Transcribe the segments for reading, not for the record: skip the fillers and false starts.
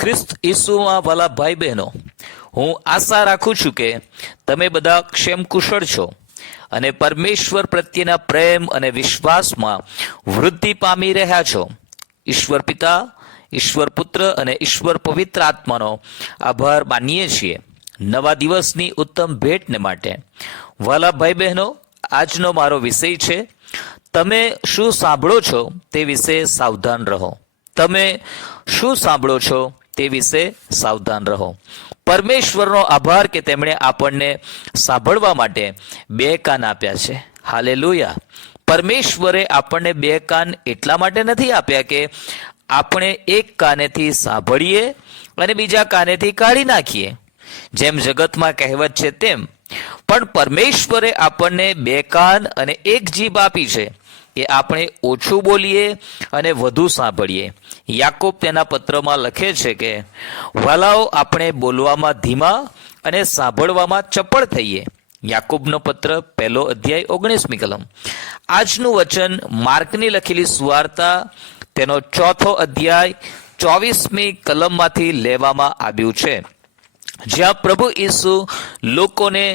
ખ્રિસ્ત ઈસુમાં વાલા ભાઈ બહેનો, હું આશા રાખું છું કે તમે બધા ક્ષેમ કુશળ છો અને પરમેશ્વર પ્રત્યેના પ્રેમ અને વિશ્વાસમાં વૃદ્ધિ પામી રહ્યા છો. ઈશ્વર પિતા, ઈશ્વર પુત્ર અને ઈશ્વર પવિત્ર આત્માનો આભાર માનીએ છીએ નવા દિવસની ઉત્તમ ભેટને માટે. વાલા ભાઈ બહેનો, આજનો મારો વિષય છે, તમે શું સાંભળો છો તે વિશે સાવધાન રહો. તમે શું સાંભળો છો તે વિશે સાવધાન રહો. પરમેશ્વરનો આભાર કે તેમણે આપણને સાંભળવા માટે બે કાન આપ્યા છે. હાલેલુયા. પરમેશ્વરે આપણને બે કાન એટલા માટે નથી આપ્યા કે આપણે એક કાનેથી સાંભળીએ અને બીજા કાનેથી કાઢી નાખીએ, જેમ જગતમાં કહેવત છે તેમ, પણ પરમેશ્વરે આપણને બે કાન અને એક જીભ આપી છે કે આપણે ઓછું બોલીએ અને વધુ સાંભળીએ. યાકોબ તેના પત્રમાં લખે છે કે વાલાઓ, આપણે બોલવામાં ધીમા અને સાંભળવામાં ચપળ થઈએ. યાકોબનો પત્ર 1 અધ્યાય 19મી કલમ. આજનું વચન માર્કની લખેલી સુવાર્તા તેનો 4 અધ્યાય 24મી કલમમાંથી લેવામાં આવ્યું છે, જ્યાં પ્રભુ ઈસુ લોકોને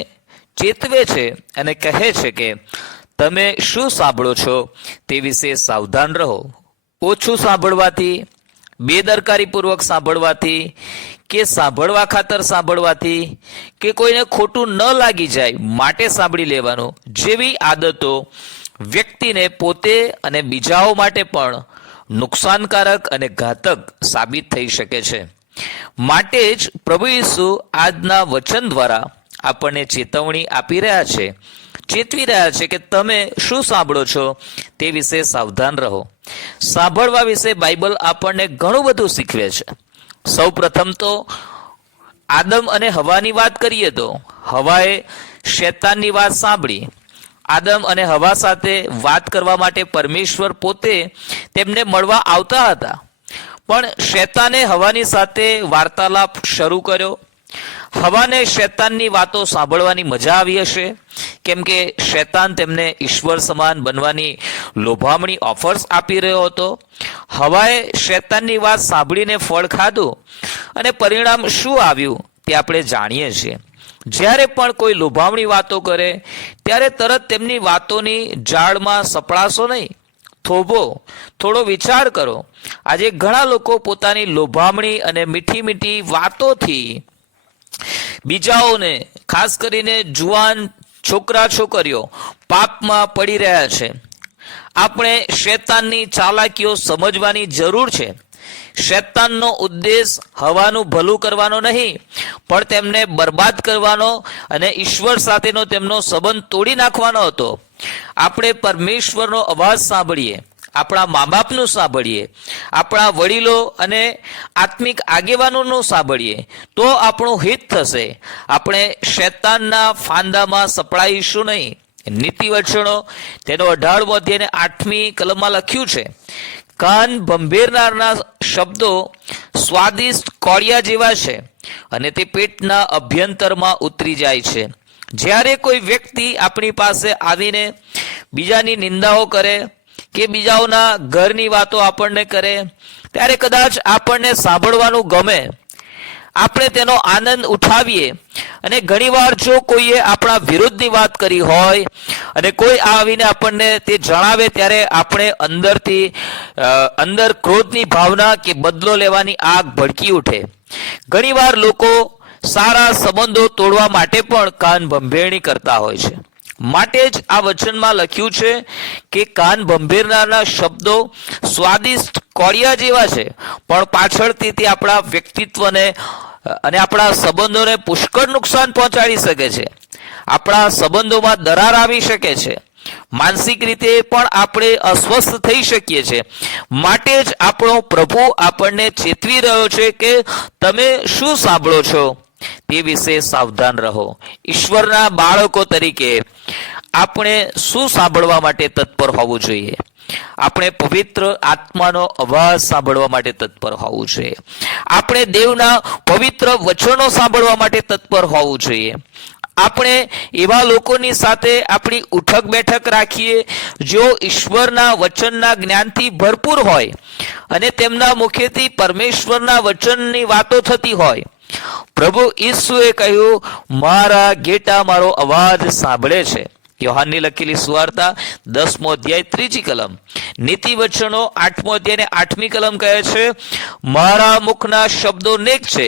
ચેતવે છે અને કહે છે કે તમે શું સાંભળો છો તે વિશે સાવધાન રહો. ઓછું સાંભળવાથી, બેદરકારીપૂર્વક સાંભળવાથી, કે સાંભળવા ખાતર સાંભળવાથી, કે કોઈને ખોટું ન લાગી જાય માટે સાંભળી લેવાનું જેવી આદતો વ્યક્તિને પોતે અને બીજાઓ માટે પણ નુકસાનકારક અને ઘાતક સાબિત થઈ શકે છે. માટે જ પ્રભુ ઈસુ આજના વચન દ્વારા આપણને ચેતવણી આપી રહ્યા છે, ચેતવી રહ્યા છે કે તમે શું સાંભળો છો તે વિશે સાવધાન રહો. સાંભળવા વિશે બાઇબલ આપણને ઘણું બધું શીખવે છે. સૌ પ્રથમ તો આદમ અને હવાની વાત કરીએ તો હવાએ શૈતાનની વાત સાંભળી. આદમ અને હવા સાથે વાત કરવા માટે પરમેશ્વર પોતે તેમને મળવા આવતા હતા, પણ શૈતાને હવાની સાથે વાર્તાલાપ શરૂ કર્યો. હવાને શૈતાનની વાતો સાંભળવાની મજા આવી હશે, કેમ કે શૈતાન તેમને ઈશ્વર સમાન બનવાની લોભામણી ઓફર્સ આપી રહ્યો હતો. હવાએ શૈતાનની વાત સાંભળીને ફળ ખાધું અને પરિણામ શું આવ્યું તે આપણે જાણીએ છીએ. જ્યારે પણ કોઈ લોભામણી વાતો કરે ત્યારે તરત તેમની વાતોની જાળમાં સપડાશો નહીં. થોડો વિચાર કરો. આજે ઘણા લોકો પોતાની લોભામણી અને મીઠી મીઠી વાતોથી બીજાઓને, ખાસ કરીને જુવાન છોકરા છોકરીઓ પાપમાં પડી રહ્યા છે. આપણે શૈતાનની ચાલાકીઓ સમજવાની જરૂર છે. શૈતાનનો ઉદ્દેશ હવાનું ભલું કરવાનો નહીં, પણ તેમને બરબાદ કરવાનો અને ઈશ્વર સાથેનો તેમનો સંબંધ તોડી નાખવાનો હતો. આપણે પરમેશ્વરનો અવાજ સાંભળીએ, આપણા મા બાપનું સાંભળીએ, આપણા વડીલો અને આત્મિક આગેવાનોનું સાંભળીએ તો આપણું હિત થશે. આપણે શૈતાનના ફાંદામાં સપડાઈશું નહીં. નીતિવચનો તેનો 18મો અધ્યાય 8મી કલમમાં લખ્યું છે, કાન ભંભેરનારના શબ્દો સ્વાદિષ્ટ કોળિયા જેવા છે અને તે પેટના અભ્યંતરમાં ઉતરી જાય છે. જ્યારે કોઈ વ્યક્તિ આપણી પાસે આવીને બીજાની નિંદાઓ કરે કે બીજાઓના ઘરની વાતો આપણને કરે ત્યારે કદાચ આપણને સાંભળવાનું ગમે, આપણે તેનો આનંદ ઉઠાવીએ. અને ઘણીવાર જો કોઈએ આપણા વિરુદ્ધની વાત કરી હોય અને કોઈ આવીને આપણને તે જણાવે ત્યારે આપણે અંદર ક્રોધની ભાવના કે બદલો લેવાની આગ ભડકી ઉઠે. ઘણીવાર લોકો સારા સંબંધો તોડવા માટે પણ કાન ભંભેરણી કરતા હોય છે. માટે જ આ વચનમાં લખ્યું છે કે કાન ભંભેરનારના શબ્દો સ્વાદિષ્ટ કોળિયા જેવા છે, પણ પાછળથી તે આપણા વ્યક્તિત્વને અને આપણા સંબંધોને પુષ્કળ નુકસાન પહોંચાડી શકે છે. આપણા સંબંધોમાં દરાર આવી શકે છે. માનસિક રીતે પણ આપણે અસ્વસ્થ થઈ શકીએ છીએ. માટે જ આપણો પ્રભુ આપણને ચેતવી રહ્યો છે કે તમે શું સાંભળો છો તે વિશે સાવધાન રહો. ઈશ્વરના બાળકો તરીકે આપણે શું સાંભળવા માટે તત્પર હોવું જોઈએ? આપણે પવિત્ર આત્માનો અવાજ સાંભળવા માટે તત્પર હોવું જોઈએ. આપણે દેવના પવિત્ર વચનો સાંભળવા માટે તત્પર હોવું જોઈએ. આપણે એવા લોકોની સાથે આપણી ઉઠક બેઠક રાખીએ જો ઈશ્વરના વચનના જ્ઞાનથી ભરપૂર હોય અને તેમના મુખેથી પરમેશ્વરના વચનની વાતો થતી હોય. પ્રભુ ઈસુએ કહ્યું, મારા ઘેટા મારો અવાજ સાંભળે છે. યોહાનની લખેલી સુવાર્તા 10મો અધ્યાય 3જી કલમ. નીતિ વચનો 8મો અધ્યાય 8મી કલમ કહે છે, મારા મુખના શબ્દો નેક છે,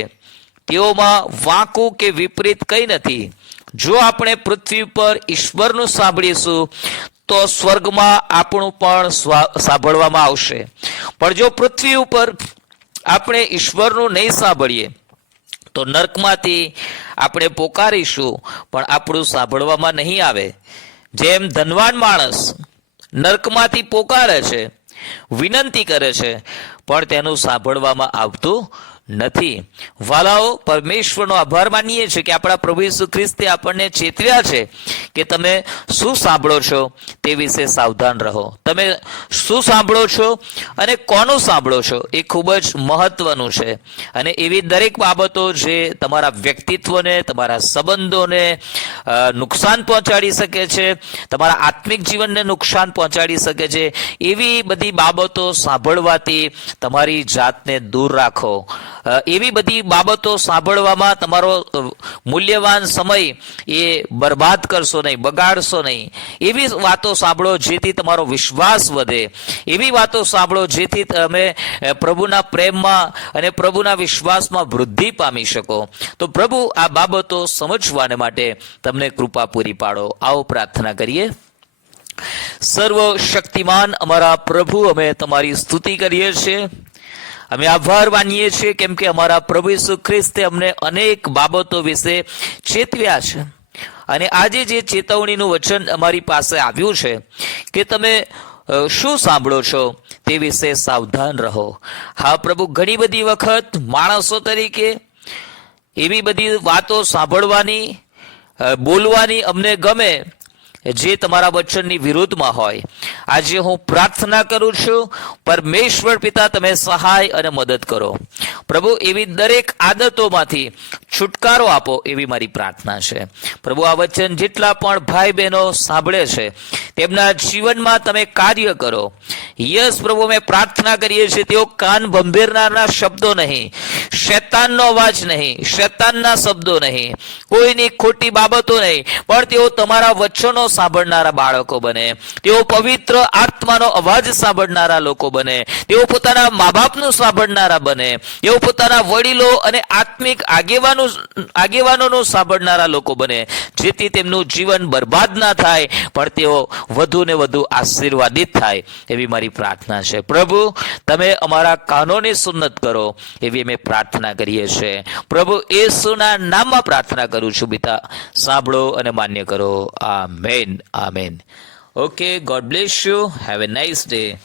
તેઓમાં વાંકું કે વિપરીત કંઈ નથી. જો આપણે પૃથ્વી પર ઈશ્વરનું સાંભળીશું તો સ્વર્ગમાં આપણું પણ સાંભળવામાં આવશે. પણ જો પૃથ્વી ઉપર આપણે ઈશ્વરનું નહીં સાંભળીએ તો નર્કમાંથી આપણે પોકારીશું પણ આપણું સાંભળવામાં નહીં આવે. જેમ ધનવાન માણસ નર્કમાંથી પોકારે છે, વિનંતી કરે છે, પણ તેનું સાંભળવામાં આવતું નથી. વાલાઓ, પરમેશ્વરનો આભાર માનીએ છીએ કે આપણા પ્રભુ ઈસુ ખ્રિસ્તે આપણને ચેતવ્યા છે કે તમે શું સાંભળો છો તે વિશે સાવધાન રહો. તમે શું સાંભળો છો અને કોનું સાંભળો છો એ ખૂબ જ મહત્વનું છે. અને એવી દરેક બાબતો જે તમારા વ્યક્તિત્વને, તમારા સંબંધોને નુકસાન પહોંચાડી શકે છે, તમારા આત્મિક જીવનને નુકસાન પહોંચાડી શકે છે, એવી બધી બાબતો સાંભળવાથી તમારી જાતને દૂર રાખો. એવી બધી બાબતો સાંભળવામાં તમારો મૂલ્યવાન સમય એ બરબાદ કરશો નહીં, બગાડશો નહીં. એવી વાતો સાંભળો જેથી તમારો વિશ્વાસ વધે. એવી વાતો સાંભળો જેથી તમે પ્રભુના પ્રેમમાં અને પ્રભુના વિશ્વાસમાં વૃદ્ધિ પામી શકો. તો પ્રભુ આ બાબતો સમજવાને માટે તમને કૃપા પૂરી પાડો. આવો પ્રાર્થના કરીએ. સર્વશક્તિમાન અમારા પ્રભુ, અમે તમારી સ્તુતિ કરીએ છીએ. અમે આભાર માનીએ છીએ કેમ કે અમારા પ્રભુ ઈસુ ખ્રિસ્તે અમને અનેક બાબતો વિશે ચેતવ્યા છે. અને આજે જે ચેતવણીનું વચન અમારી પાસે આવ્યું છે કે તમે શું સાંભળો છો તે વિશે સાવધાન રહો. હા પ્રભુ, ઘણી બધી વખત માણસો તરીકે એવી બધી વાતો સાંભળવાની, બોલવાની અમને ગમે જે તમારા વચનની વિરુદ્ધમાં હોય. આજે હું પ્રાર્થના કરું છું, પરમેશ્વર પિતા તમે સહાય અને મદદ કરો. પ્રભુ, એવી દરેક આદતોમાંથી છુટકારો આપો એવી મારી પ્રાર્થના છે. પ્રભુ, આ વચન જેટલા પણ ભાઈ બહેનો સાંભળે છે તેમના જીવનમાં તમે કાર્ય કરો. યસ પ્રભુ, અમે પ્રાર્થના કરીએ છીએ તેઓ કાન ભંભેરનારના શબ્દો નહીં, શૈતાનનો અવાજ નહીં, શૈતાનના શબ્દો નહીં, કોઈની ખોટી બાબતો નહીં, પણ તેઓ તમારા વચનો સાંભળનારા બાળકો બને. તેઓ પવિત્ર આત્માનો અવાજ સાંભળનારા લોકો બને. તેઓ પોતાના મા બાપનું સાંભળનારા બને. તેઓ પોતાના વડીલો અને આત્મિક આગેવાનોનું સાંભળનારા લોકો બને, જેથી તેમનું જીવન બરબાદ ના થાય પણ તેઓ વધુ ને વધુ આશીર્વાદિત થાય એવી મારી પ્રાર્થના છે. પ્રભુ, તમે અમારા કાનોની સુન્નત કરો એવી અમે પ્રાર્થના કરીએ છીએ. પ્રભુ, યેસુના નામમાં પ્રાર્થના કરું છું પિતા, સાંભળો અને માન્ય કરો. Amen. Amen. Okay, God bless you. Have a nice day.